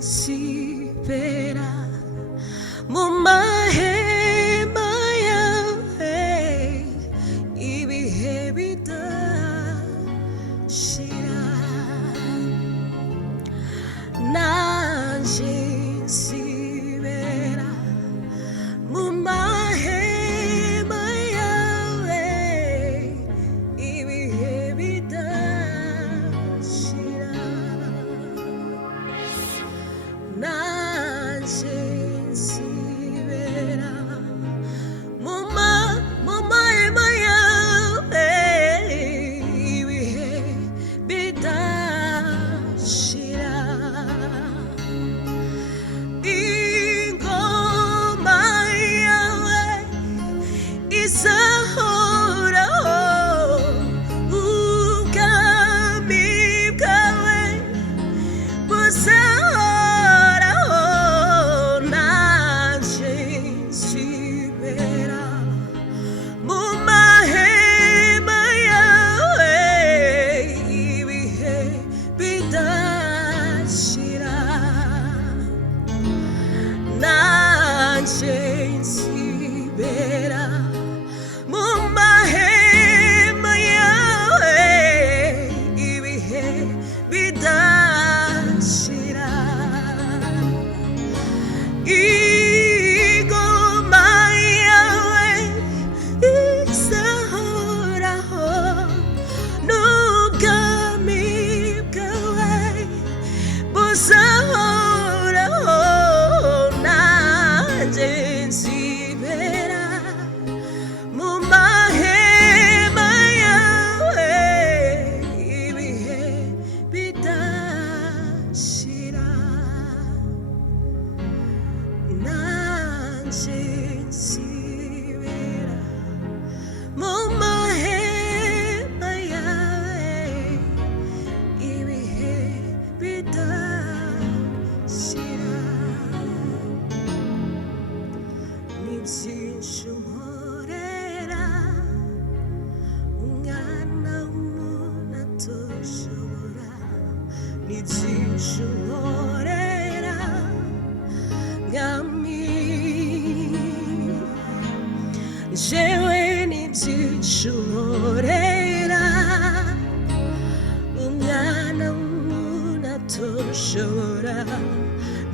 sibera mu mahema yawe ibihe bidashira, nanje sibera mu mahema yawe ibihe bidashira, nanje sibera mu mahema yawe ibihe bidashira. Ingoma yawe izahoraho, ubwami bwawe buzahoraho, nanje nsibera mu mahema yawe ibihe bidashira, nanje nsibera mu mahema yawe ibihe bidashira. Ingoma yawe izahoraho, n'ubwami bwawe buzahoraho, nanje nsibera mu mahema yawe ibihe bidashira, nanje nsibera mu mahema yawe ibihe bidashira. Ni byinshi unkorera, umwana w'umuntu atoshobora, ni byinshi unkorera mwami, jewe ni byinshi unkorera, umwana w'umuntu atoshobora,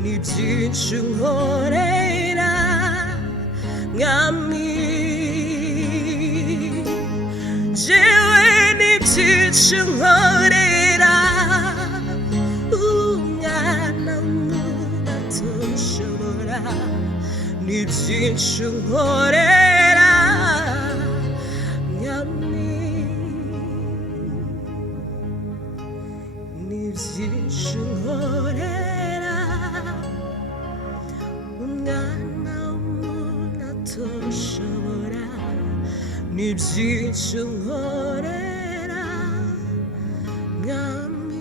ni byinshi unkorera mwami, jewe ni byinshi unkorera, umwana w'umuntu atoshobora, ni byinshi unkorera mwami, ni byinshi unkorera, umwana w'umuntu atoshobora, ni byinshi unkorera mwami.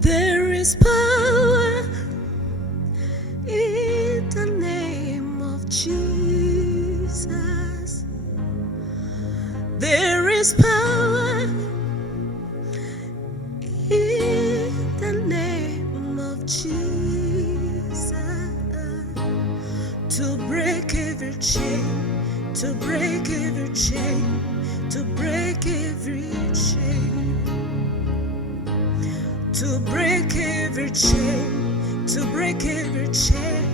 There is power in the name of Jesus. There is power in the name of Jesus to break every chain, to break every chain, to break every chain, to break every chain, to break every chain,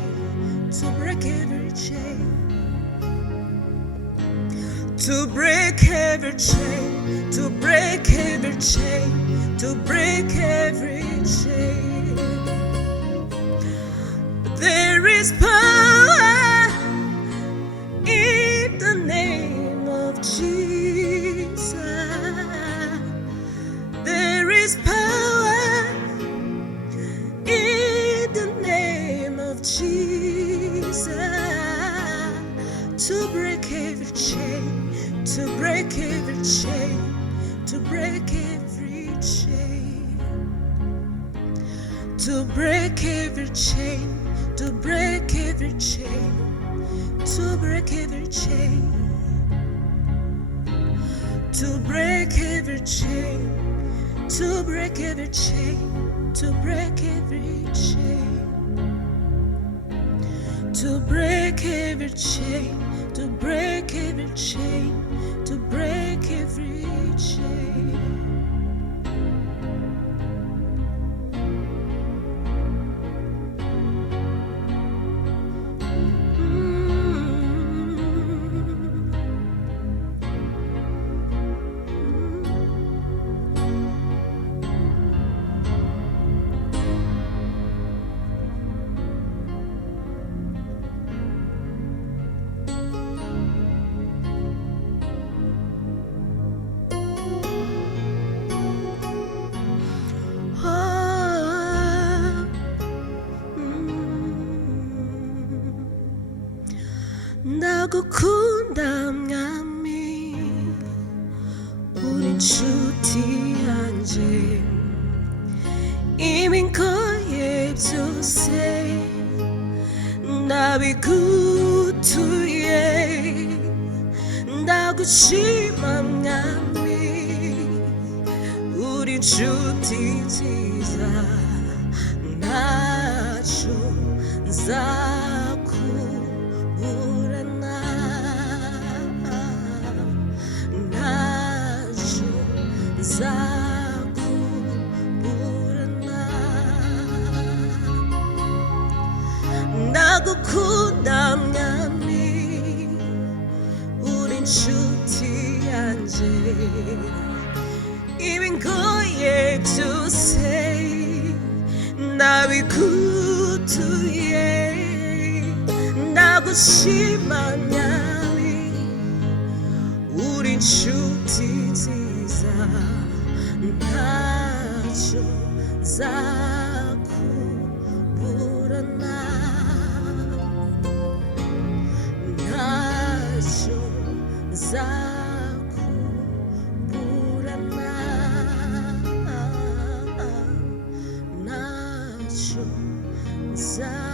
to break every chain, to break every chain, to break every chain, to break every chain. There is power to break every chain, to break every chain, to break every chain, to break every chain, to break every chain, to break every chain, to break every chain, to break every chain, to break every chain, to break every chain, to break every chain, to break every chain. ndagukunda mwami uri inshuti yanjye ibingoye byose ndabigutuye ndagushima mwami uri inshuti nziza ntacyo nzakuburana ntacyo nzakuburana ndagukunda mwami uri inshuti yanjye ibingoye byose ndabigutuye ndagushima mwami uri inshuti nziza ntacyo nzakuburana ntacyo nzakuburana ntacyo nzakuburana